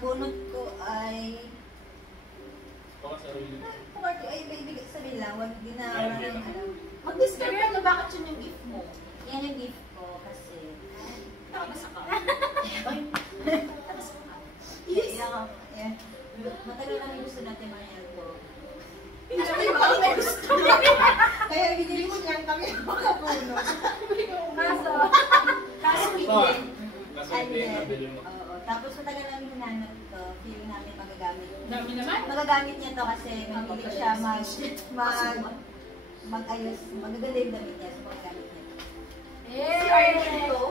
nabunot ko ay... Pakasarili. Party ay ibigay sabihin lang, wag din na walang alam. Mag-describe ka na bakit yun yung gift mo? Yan yung gift ko kasi... Nakabasa ka. Yes. Yeah. Matagal namin gusto natin Mariel ko. Hindi naman ako may gusto. Kaya binili mo lang kami makabunot. Kaso hindi. Kaso hindi, nabili mo. Oo. Tapos matagal namin hinanap ito. Feeling namin magagamit. Dami naman. Magagamit niya to kasi mahilig siya mag-ayos. Magaganda yung damit niya. So magagamit niya. Si Arlene ito?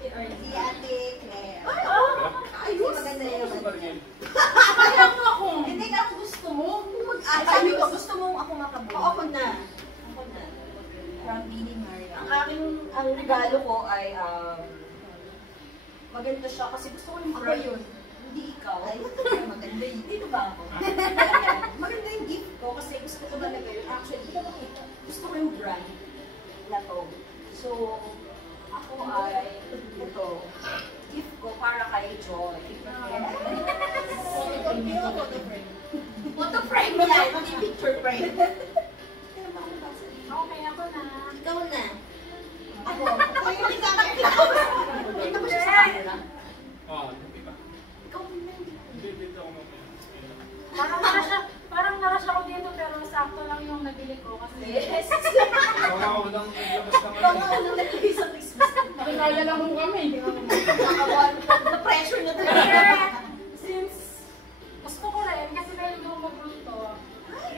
Si Ate Claire. Ayos! Maganda yung Kaya mo ako. Hindi ka ako gusto mo. Sabi ko, gusto mo ako makabunot. Oo, ako na. Ako na. From Bini Maria. Ang regalo ko ay maganda siya kasi gusto ko yung brand. yun. Hindi ikaw. Ay, maganda yun. Dito ba ako? Maganda yung gift ko kasi gusto ko talaga yun. Actually, gusto ko yung brand na to. So, ako ay ito. Gift ko para kay Joy. Photo frame yan. Hindi picture frame. Okay, ako na. Ikaw na. Ako. Ay, hindi sa akin. Ito ba siya sa camera? Hindi pa. Ikaw na. Hindi, dito ako mamaya. Parang narush ako dito pero sakto lang yung nabili ko kasi Yes. Baka ako nang naglabas naman. Ikaw nga nang nagbibigay sa Christmas. nakilala lang mo kami. Na-pressure na talaga. Since gusto ko rin kasi meron akong magluto.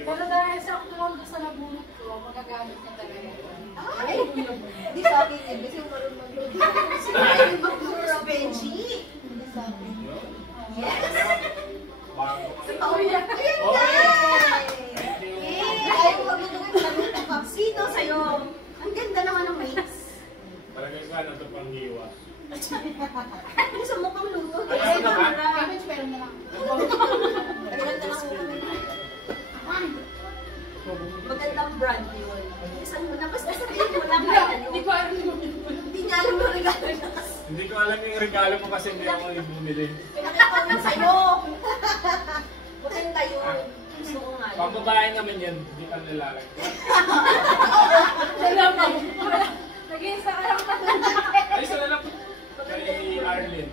Pero dahil sakto lang doon sa nabunot ko, magagamit niya talaga yun. Ay! Hindi sa akin eh. Kasi yung marunong mag-load. Sino kayo mag-tour of Benji? Hindi sa akin. Yes! Bago. Sa taon yan. Ayun Okay. na! Thank you. Ay, mag-tour Sino sa'yo? Ang ganda naman ng mix. Parang sana ito pang hiwa. Gusto mo pang luto? Ay, ano ba? Cabbage pero na lang. Maganda lang magandang brand yun. Isan mo na, basta sabihin mo lang kahit ano. Hindi ko alam yung Hindi niya alam yung regalo na. Hindi ko alam yung regalo mo kasi hindi ako yung bumili. Pinakita ko sa'yo. Maganda yun. Gusto ko nga. Pang babae naman yan, hindi ka nilalagay. Salamat. Nag-iisa ka lang talaga. Ay, isa na lang. Kay Arlene.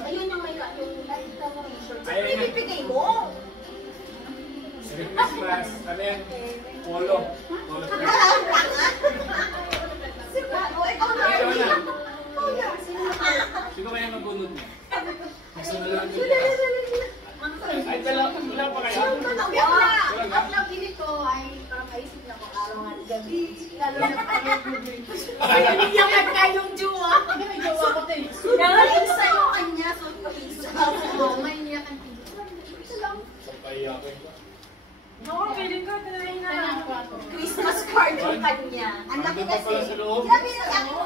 Ayun yung may nakita mo t-shirt. Ayun Saan na. ibibigay mo? Merry Christmas. Ano yan? Polo. Polo. O, ikaw na. Ikaw na. Ikaw na. Sino kaya nabunod niya? Gusto na lang Sila, yun. sila, sila. Ay, wala pa kayo? Umiyak na. Wala Ang pili ko ay parang maisip na ko araw at gabi. Lalo na pag kayong jowa. Hindi may jowa ko din. Galing sa'yo kanya, so pag-isa. May niyak ang pili. Papayakin ka. Oo, feeling ko tinry na. Christmas card yung kanya. Ang laki Andun pa pala kasi. sa loob. Sabi niya sa akin,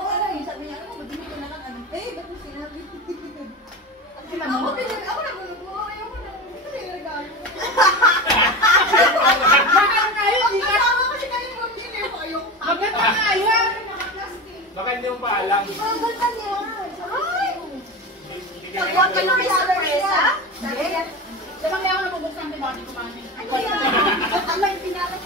sabi niya, ano, madumi ko na lang ano. Eh, ba't mo sinabi? Ako nagulog mo. Ayoko na. Ito yung regalo. Kasama ko si kayo mamili ko. Ayoko. Maganda nga yun. Baka hindi mo pa alam. Ang ganda niya. Ay! Hindi ka Nagwag ka lang may sorpresa? Diba kaya ako nabubuksan din body ko mami? Ano yan? Ano yung pinaka?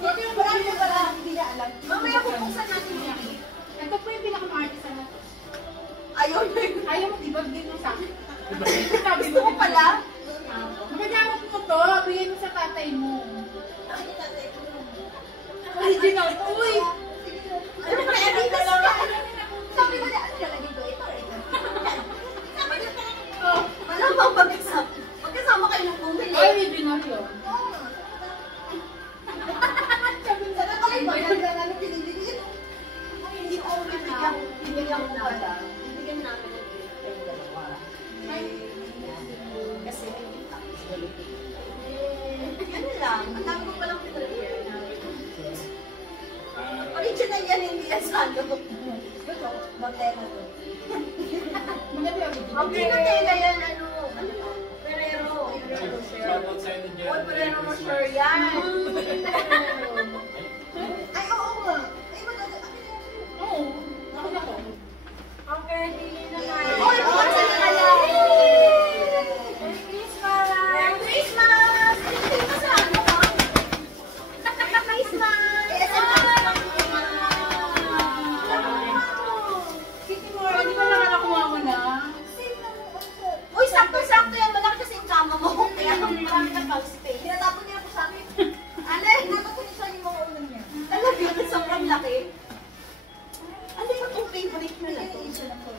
Ito yung marami mo pala, hindi niya alam. Mamaya bubuksan natin yung gift. Ito po yung pinaka-artist na to. Ayaw na yun. Ayaw mo, diba din mo sa akin? Gusto ko pala. Magagamit mo to, bigay mo sa tatay mo. Original. Original to, uy! Ano ba yan? Dito lang. Sabi ko niya, ano lalagay ko? Ito eh. Sabi ko malamang magkasama kayo ng bumili. Ay, original yun. Sana ko kayo ba na pinili? Hindi ko bibigyan ko pala. Bibigyan namin ng gift yung dalawa. Kasi may gift ako sa dalawa. Ano lang, ang dami ko palang pinag-iyan na. Original yan, hindi yan sa ano. Montero to. Maganda yung original. Ang pinatela yan, ano, Ferrero. Shoutout sa'yo ni Jen. Oy, Ferrero Rocher yan. Ay, oo nga. Ay, maganda. Oo, ako na ko. house space. Tinatapon niya po sa akin. Ano? Tinatapon niya sa akin yung mga ulam niya. Talaga, sobrang laki. Ano yung itong favorite na lang? Yung isa na po.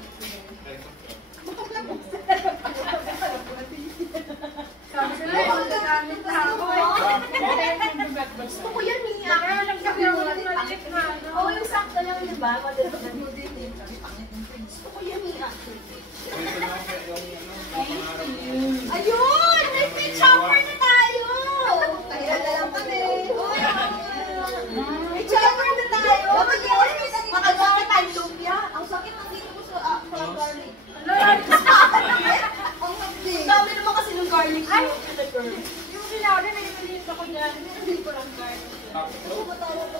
Sabi sila, magagamit na ako eh. Gusto ko yan, Mia. Kaya nagkakaroon na check na. Oo, yung sakto lang, di ba? Gusto ko yan, Mia. Ayun! May pin chopper na tayo! Kaya na lang kami. May chopper na tayo! Makagawa tayo lumpia. Ang sakit ng dito ko sa garlic. Ang hapdi. Ang dami naman kasi ng garlic. Ay! Ay! Yung sinabi, nililiit ako dyan. Hindi ko lang garlic. Ako ba tayo pa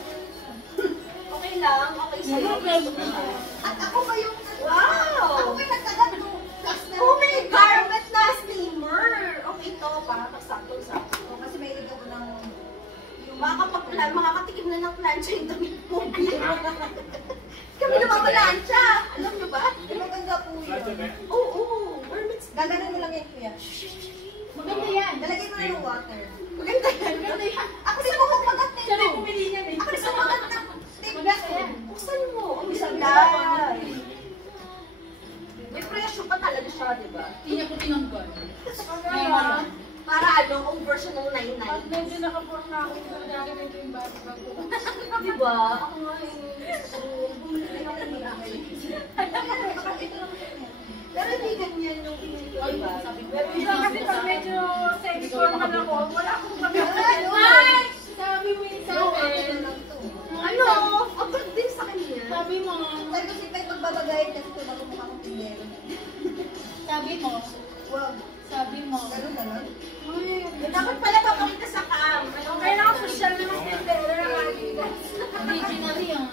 Okay lang, okay sa'yo. At ako ba yung... Wow! Ako ba yung nagkagat nung class na... Oh my garment na steamer! Okay to, para pagsakto-sakto. Kasi may ilig ako ng... Makakatikim na ng plancha yung damit mo. Kami namamalansya! Alam nyo ba? Maganda po yun. Oo, garments. Gaganan mo lang yan, kuya. Maganda yan. Dalagay mo na ng water. Maganda yan. Maganda yan. Ako din ako magat na Siya may ito. pumili niyan eh. Ako rin sa magat na. Maganda yan. Buksan mo. Ang isang may presyo pa talaga siya, di ba? Hindi niya po tinanggal. Kaya, para ano, kung version ng 99. Pag medyo nakaport na ako, gagawin ko yung bag ko. Di ba? Ako nga pero hindi ganyan yung Sabi ko, kasi pag medyo sexy formal ako, wala akong pagkakas. Ay! Sabi mo yung sabi. ano? Abag din sa kanya. Sabi mo, Sabi ko si Pet, magbabagayin kasi ito bago mukha kong tindero. sabi mo, Wag. sabi mo. Ganun na lang. Dapat pala papakita sa cam. Okay na ako, social naman tindera ng Adidas. Original yan.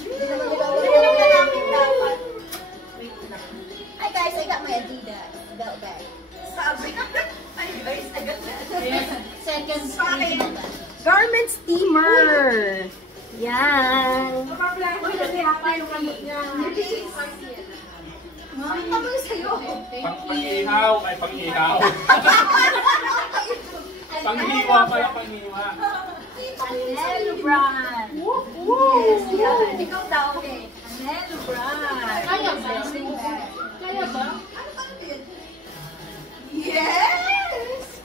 Hindi naman Hindi naman namin dapat. Wait lang. Hi guys, I got my Adidas belt bag. Sabi. Ay guys, agad na. Second Sorry. Garment steamer. Yan. Papaplano ko kasi hapa yung ano niya. Ay, tama sa'yo. Pang-ihaw ay pang-ihaw. Panghiwa pa yung panghiwa. Anelo brand. Yes, yan. Ikaw daw. Anelo brand. Kaya ba? Kaya ba? Ano ba yun? Yes!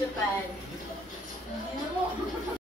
Japan.